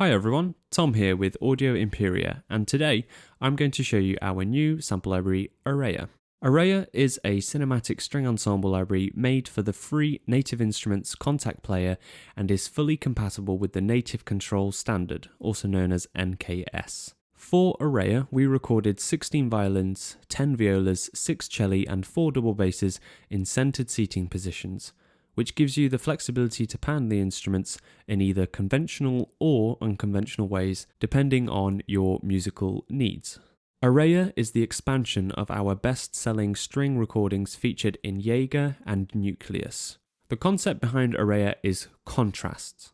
Hi everyone, Tom here with Audio Imperia, and today I'm going to show you our new sample library, Areia. Areia is a cinematic string ensemble library made for the free Native Instruments Contact Player and is fully compatible with the Native Control Standard, also known as NKS. For Areia, we recorded 16 violins, 10 violas, 6 celli and 4 double basses in centered seating positions, which gives you the flexibility to pan the instruments in either conventional or unconventional ways, depending on your musical needs. Areia is the expansion of our best-selling string recordings featured in Jaeger and Nucleus. The concept behind Areia is contrast.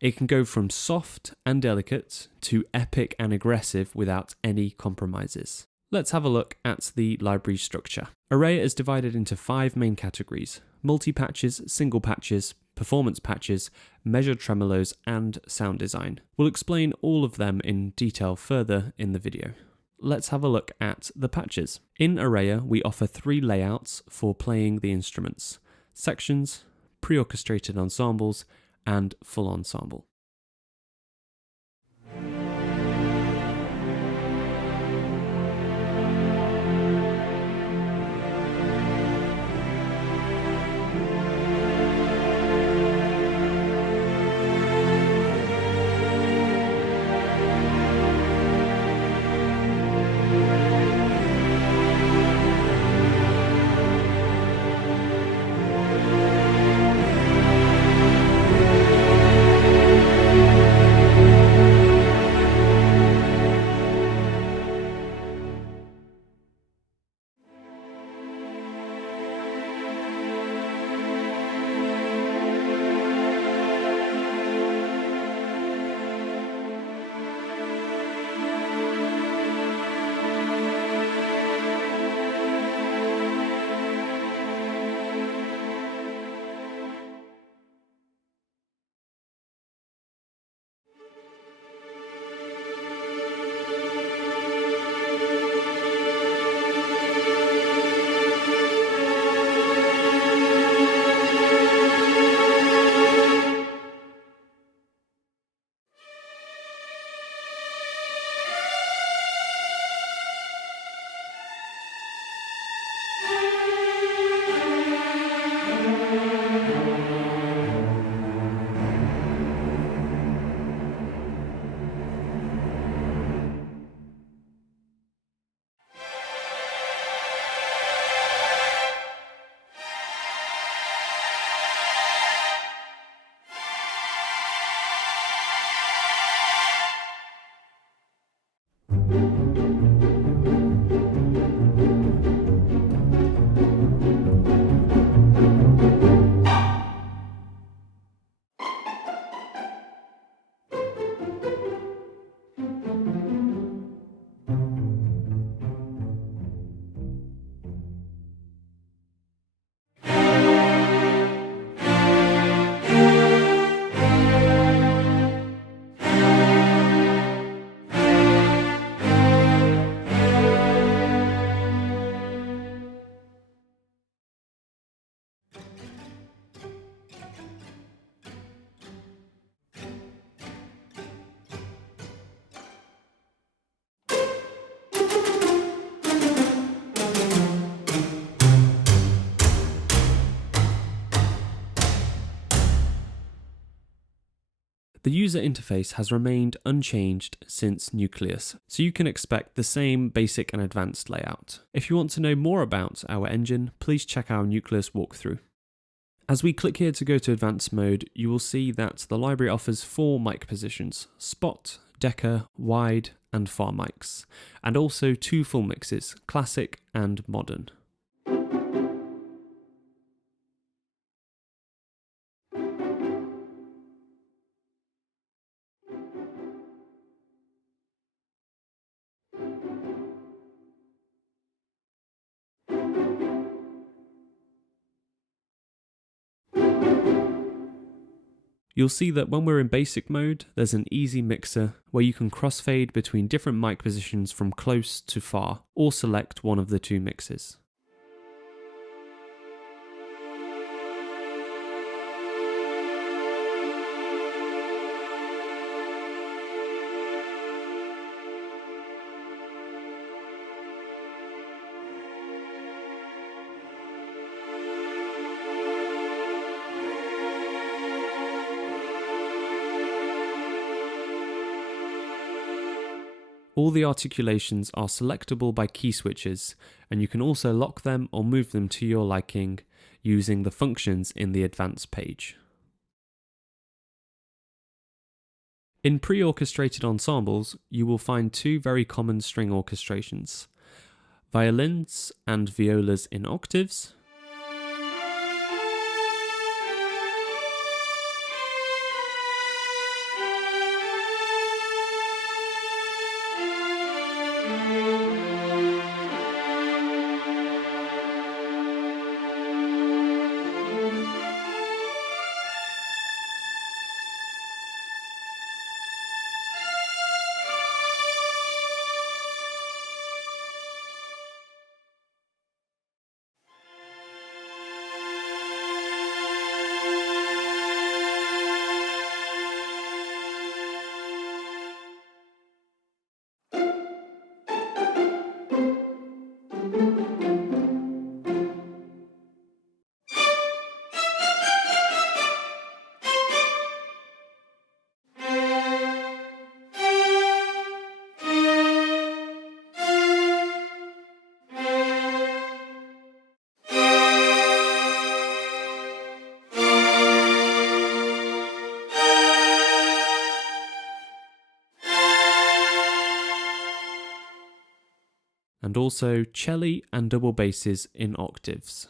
It can go from soft and delicate to epic and aggressive without any compromises. Let's have a look at the library structure. Areia is divided into 5 main categories: multi-patches, single patches, performance patches, measured tremolos, and sound design. We'll explain all of them in detail further in the video. Let's have a look at the patches. In Areia, we offer 3 layouts for playing the instruments: sections, pre-orchestrated ensembles, and full ensemble. The user interface has remained unchanged since Nucleus, so you can expect the same basic and advanced layout. If you want to know more about our engine, please check our Nucleus walkthrough. As we click here to go to advanced mode, you will see that the library offers 4 mic positions: spot, deca, wide, and far mics, and also 2 full mixes, classic and modern. You'll see that when we're in basic mode, there's an easy mixer where you can crossfade between different mic positions from close to far, or select one of the 2 mixes. All the articulations are selectable by key switches, and you can also lock them or move them to your liking using the functions in the advanced page. In pre-orchestrated ensembles, you will find two very common string orchestrations: violins and violas in octaves, and also cello and double basses in octaves.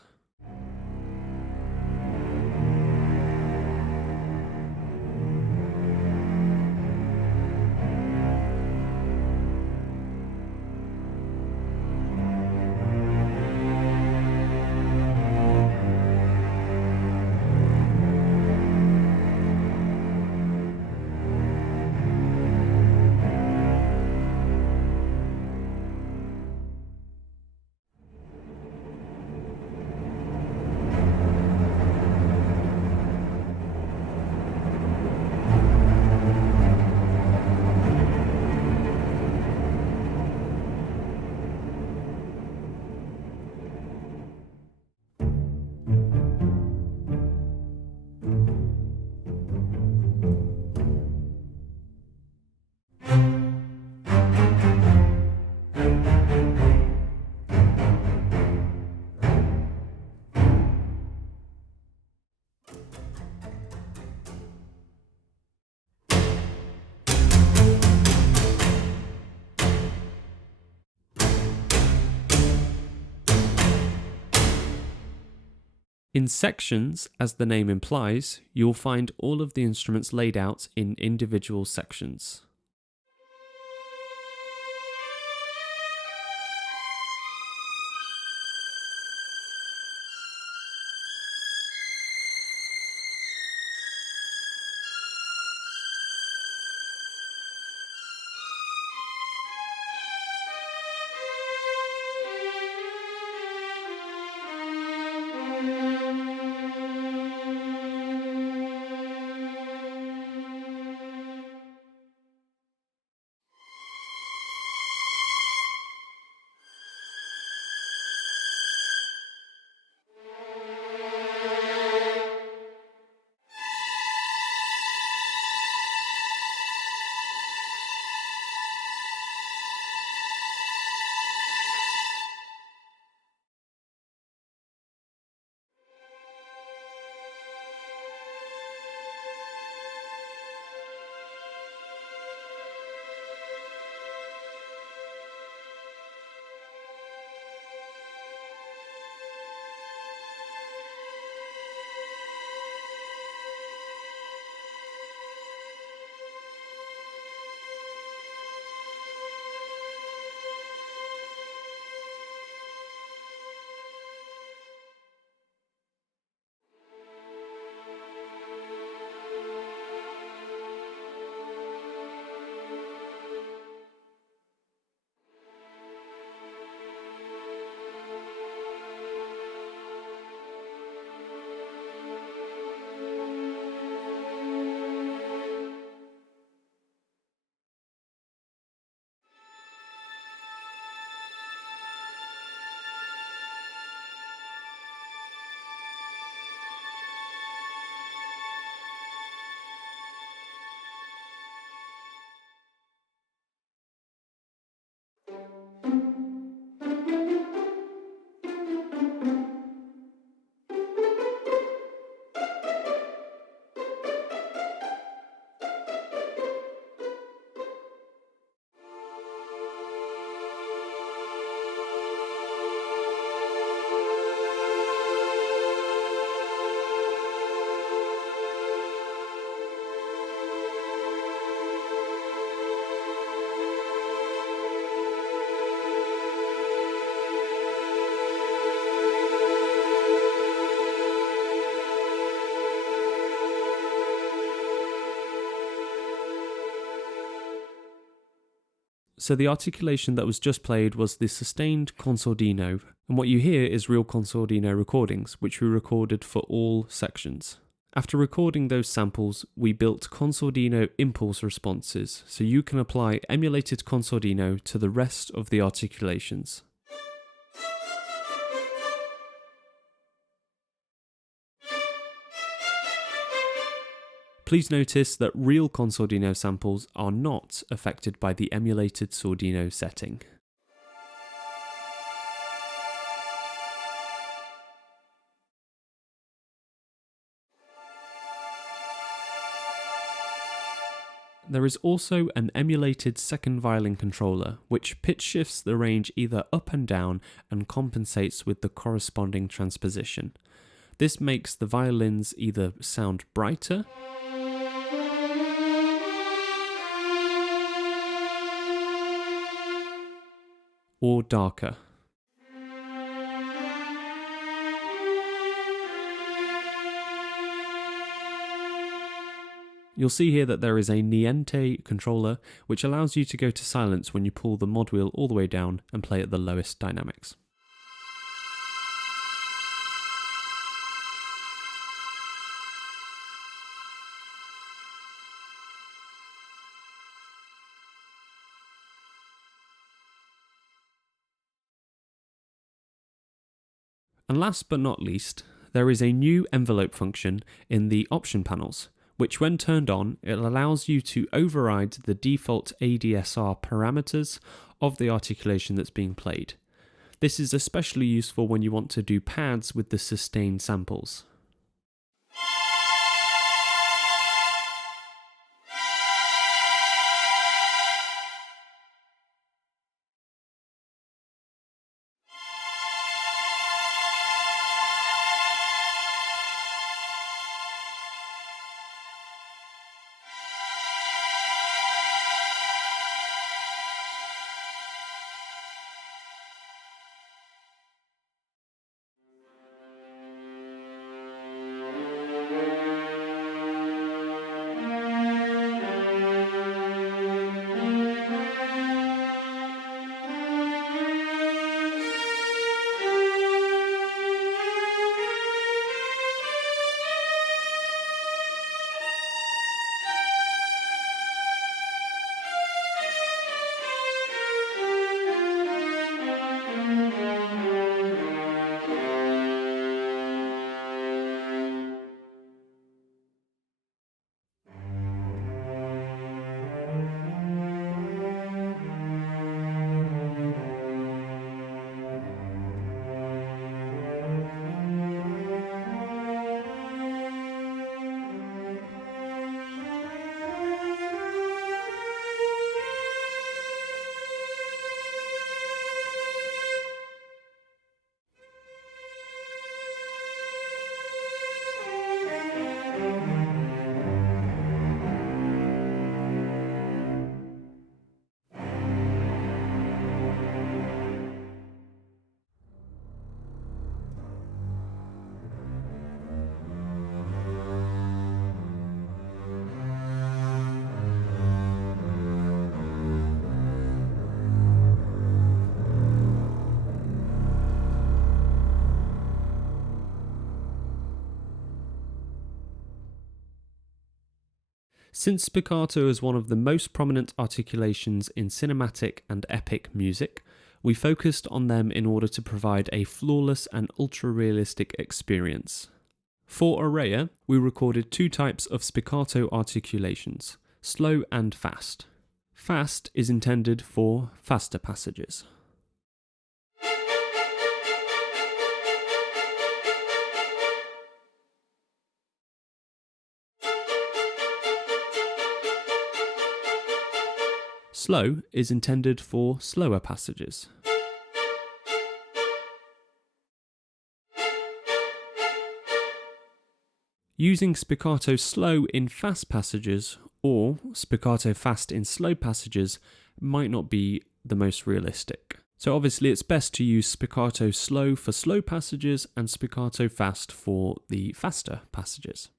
In sections, as the name implies, you'll find all of the instruments laid out in individual sections. So the articulation that was just played was the sustained consordino, and what you hear is real consordino recordings, which we recorded for all sections. After recording those samples, we built consordino impulse responses, so you can apply emulated consordino to the rest of the articulations. Please notice that real consordino samples are not affected by the emulated sordino setting. There is also an emulated second violin controller, which pitch shifts the range either up and down and compensates with the corresponding transposition. This makes the violins either sound brighter or darker. You'll see here that there is a niente controller, which allows you to go to silence when you pull the mod wheel all the way down and play at the lowest dynamics. And last but not least, there is a new envelope function in the option panels, which when turned on, it allows you to override the default ADSR parameters of the articulation that's being played. This is especially useful when you want to do pads with the sustained samples. Since spiccato is one of the most prominent articulations in cinematic and epic music, we focused on them in order to provide a flawless and ultra-realistic experience. For Areia, we recorded two types of spiccato articulations, slow and fast. Fast is intended for faster passages. Slow is intended for slower passages. Using spiccato slow in fast passages or spiccato fast in slow passages might not be the most realistic. So obviously it's best to use spiccato slow for slow passages and spiccato fast for the faster passages.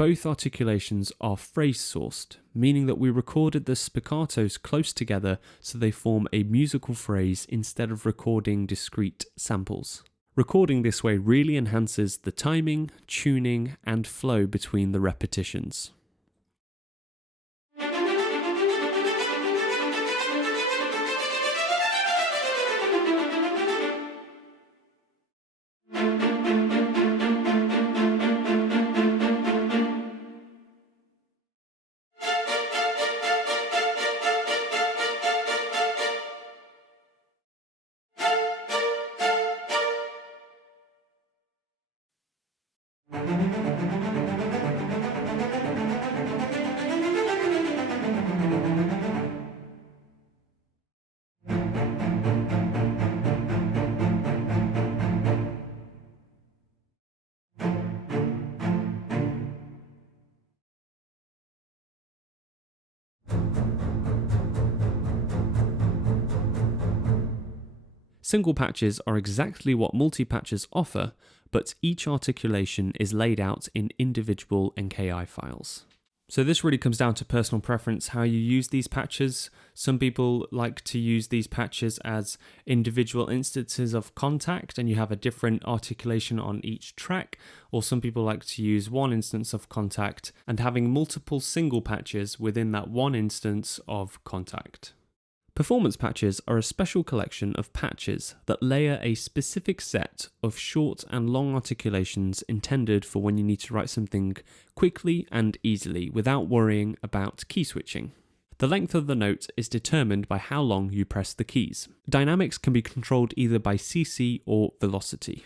both articulations are phrase-sourced, meaning that we recorded the spiccatos close together so they form a musical phrase instead of recording discrete samples. Recording this way really enhances the timing, tuning, and flow between the repetitions. Single patches are exactly what multi-patches offer, but each articulation is laid out in individual NKI files. So this really comes down to personal preference, how you use these patches. Some people like to use these patches as individual instances of contact and you have a different articulation on each track, or some people like to use one instance of contact and having multiple single patches within that one instance of contact. Performance patches are a special collection of patches that layer a specific set of short and long articulations intended for when you need to write something quickly and easily without worrying about key switching. The length of the note is determined by how long you press the keys. Dynamics can be controlled either by CC or velocity.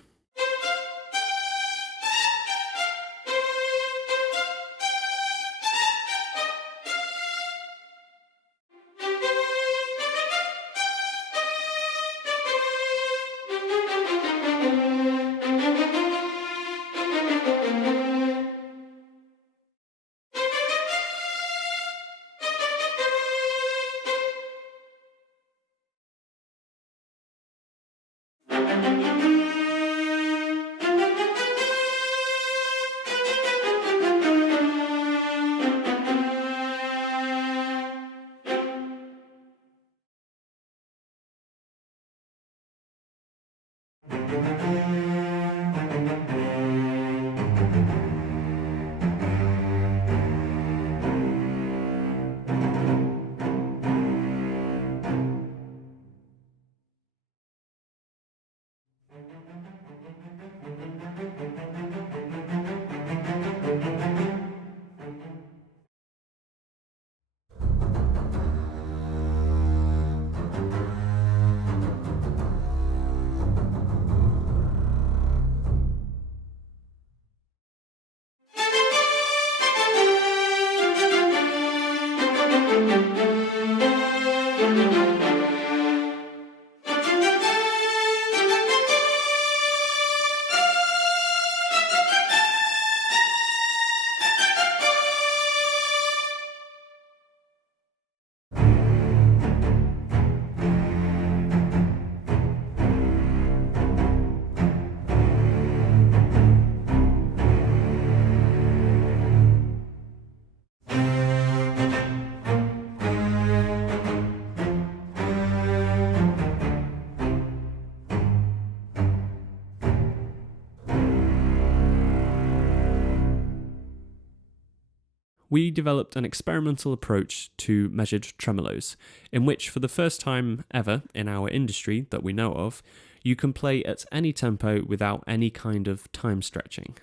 We developed an experimental approach to measured tremolos, in which for the first time ever in our industry that we know of, you can play at any tempo without any kind of time stretching.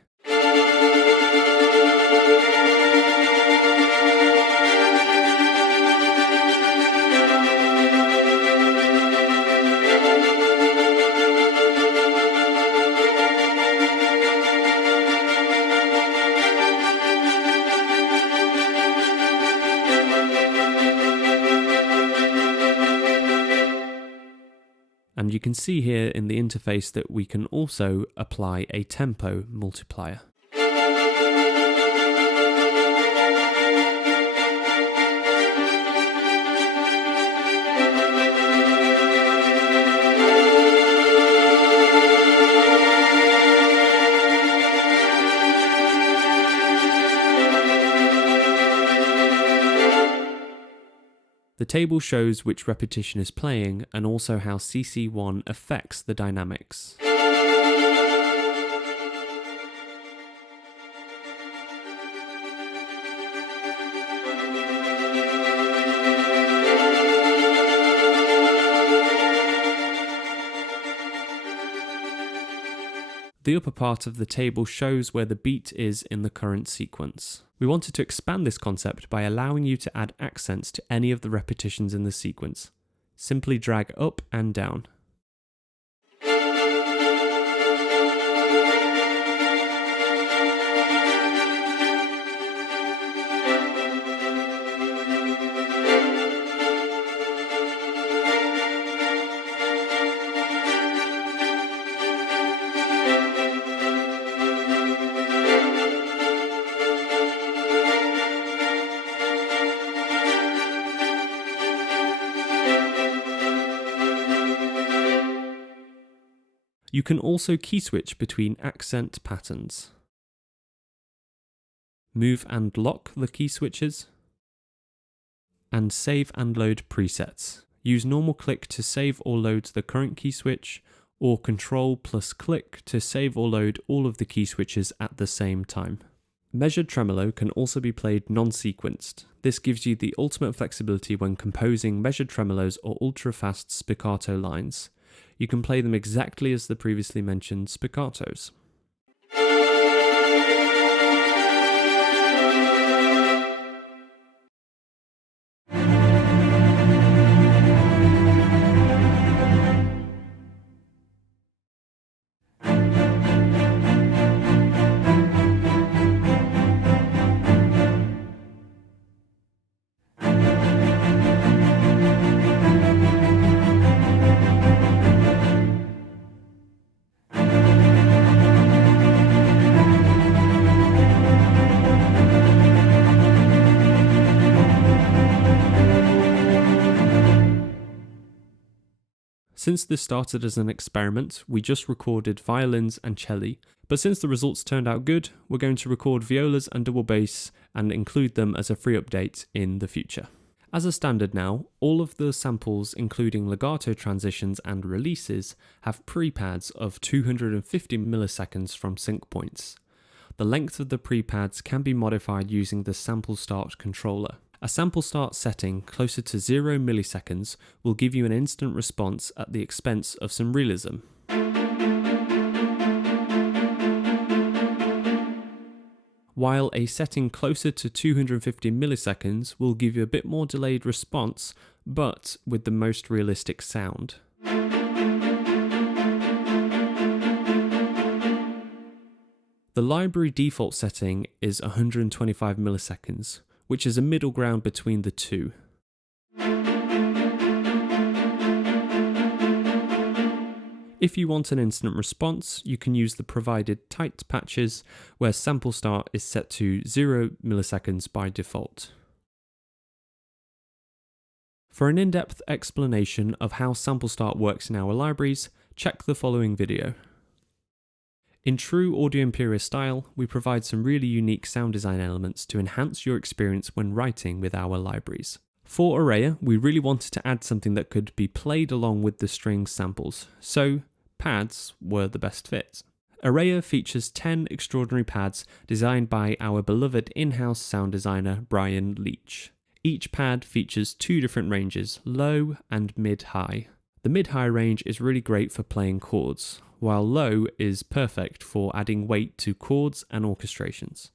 And you can see here in the interface that we can also apply a tempo multiplier. The table shows which repetition is playing and also how CC1 affects the dynamics. The upper part of the table shows where the beat is in the current sequence. We wanted to expand this concept by allowing you to add accents to any of the repetitions in the sequence. Simply drag up and down. You can also key switch between accent patterns. Move and lock the key switches. And save and load presets. Use normal click to save or load the current key switch, or Control plus click to save or load all of the key switches at the same time. Measured tremolo can also be played non-sequenced. This gives you the ultimate flexibility when composing measured tremolos or ultra-fast spiccato lines. You can play them exactly as the previously mentioned spiccatos. Since this started as an experiment, we just recorded violins and celli, but since the results turned out good, we're going to record violas and double bass and include them as a free update in the future. As a standard now, all of the samples, including legato transitions and releases, have prepads of 250 milliseconds from sync points. The length of the prepads can be modified using the sample start controller. A sample start setting closer to 0 milliseconds will give you an instant response at the expense of some realism. While a setting closer to 250 milliseconds will give you a bit more delayed response, but with the most realistic sound. The library default setting is 125 milliseconds, which is a middle ground between the two. If you want an instant response, you can use the provided tight patches, where sample start is set to 0 milliseconds by default. For an in-depth explanation of how sample start works in our libraries, check the following video. In true Audio Imperia style, we provide some really unique sound design elements to enhance your experience when writing with our libraries. For Areia, we really wanted to add something that could be played along with the string samples, so pads were the best fit. Areia features 10 extraordinary pads designed by our beloved in-house sound designer Brian Leach. Each pad features two different ranges, low and mid-high. The mid-high range is really great for playing chords, while low is perfect for adding weight to chords and orchestrations.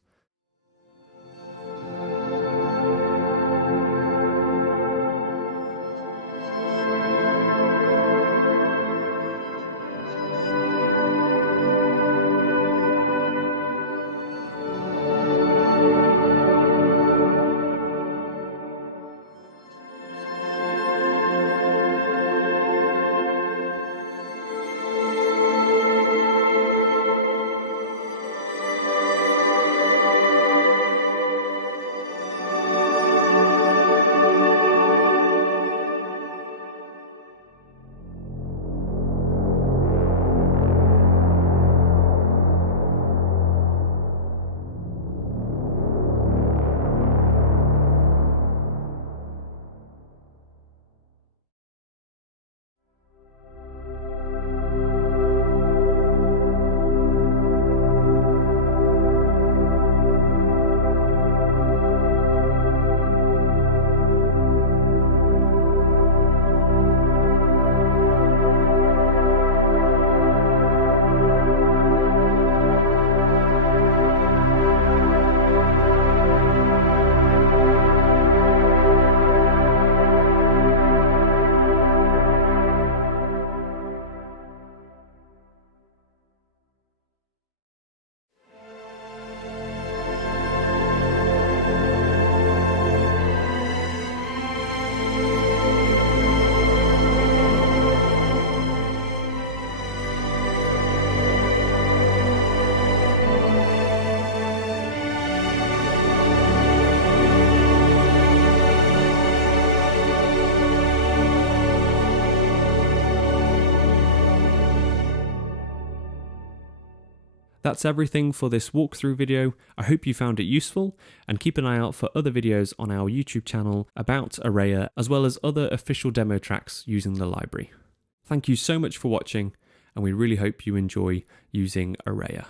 That's everything for this walkthrough video. I hope you found it useful, and keep an eye out for other videos on our YouTube channel about Areia, as well as other official demo tracks using the library. Thank you so much for watching, and we really hope you enjoy using Areia.